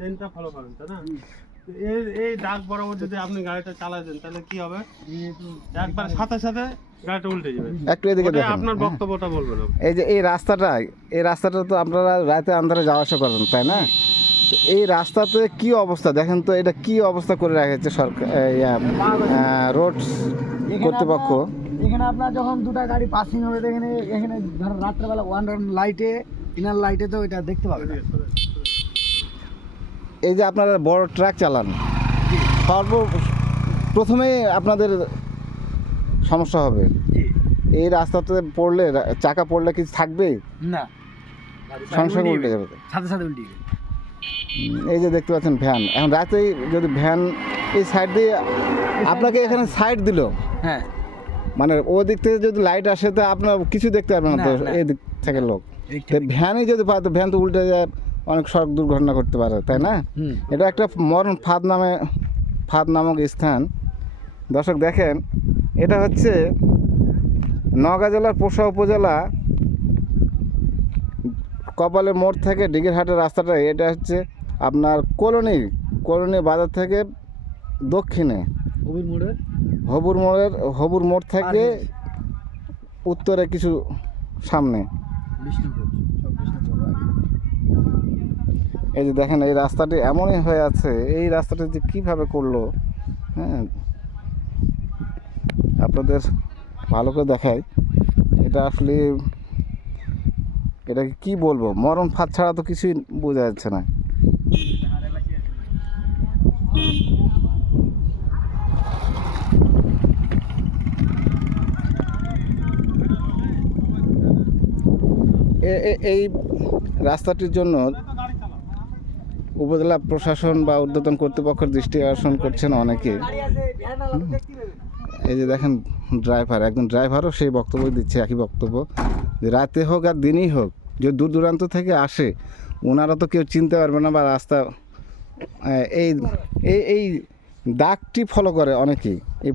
লেনটা follow করেন, তাই না? এই দাগ বরাবর যদি আপনি গাড়িটা চালাতেন তাহলে কি হবে? একবার সাথে সাথে গাড়িটা উল্টে যাবে। একটু এদিকে দেখেন। আপনার বক্তব্যটা বলবেন। এই যে এই রাস্তাটা তো আপনারা রাতে আন্ধারে যাওয়া আসা করেন, তাই না? তো এই রাস্তাতে কি অবস্থা দেখেন তো, এটা কি অবস্থা করে রেখেছে সরকার, রোড কর্তৃপক্ষ। এখানে আপনার যখন দুটা গাড়ি পাসিং হবে এখানে ধর রাত্রেবেলা ওয়ান লাইটে ইনার লাইটে তো এটা দেখতে পাবে না। এই যে আপনারা বড় ট্রাক চালান, প্রথমে আপনাদের সমস্যা হবে। এই রাস্তাতে পড়লে, চাকা পড়লে কিছু থাকবে না, সঙ্গে সঙ্গে উল্টে যাবে, সাথে সাথে উল্টে যাবে। এই যে দেখতে পাচ্ছেন ভ্যান, এখন রাতেই যদি ভ্যান এই সাইড দিয়ে আপনাকে এখানে সাইড দিল, হ্যাঁ, মানে ওই দিক থেকে যদি লাইট আসে তো আপনার কিছু দেখতে পারবেন না, তো এই দিক থেকে লোক ভ্যানই যদি পায় তো ভ্যান তো উল্টে যায়, অনেক সড়ক দুর্ঘটনা করতে পারে, তাই না? এটা একটা মরণ ফাঁদ নামক স্থান। দর্শক দেখেন, এটা হচ্ছে নওগাঁ জেলার পোশা উপজেলা কপালের মোড় থেকে ডিগিরহাটের রাস্তাটা। এটা হচ্ছে আপনার কলোনি বাজার থেকে দক্ষিণে হবুর মোড় থেকে উত্তরে কিছু সামনে। এই যে দেখেন, এই রাস্তাটি এমনই হয়ে আছে, এই রাস্তাটি যে কীভাবে করলো, হ্যাঁ আপনাদের ভালো করে দেখায়। এটা আসলে এটাকে কি বলবো, মরণ ফাঁদ ছাড়া তো কিছুই বোঝা যাচ্ছে না। এই রাস্তাটির জন্য উপজেলা প্রশাসন বা ঊর্ধ্বতন কর্তৃপক্ষের দৃষ্টি আকর্ষণ করছেন অনেকে। এই যে দেখেন একজন ড্রাইভারও সেই বক্তব্য দিচ্ছে, একই বক্তব্য, যে রাতে হোক আর দিনই হোক, যে দূর দূরান্ত থেকে আসে ওনারা তো কেউ চিনতে পারবে না, বা রাস্তা এই দাগটি ফলো করে অনেকেই, এই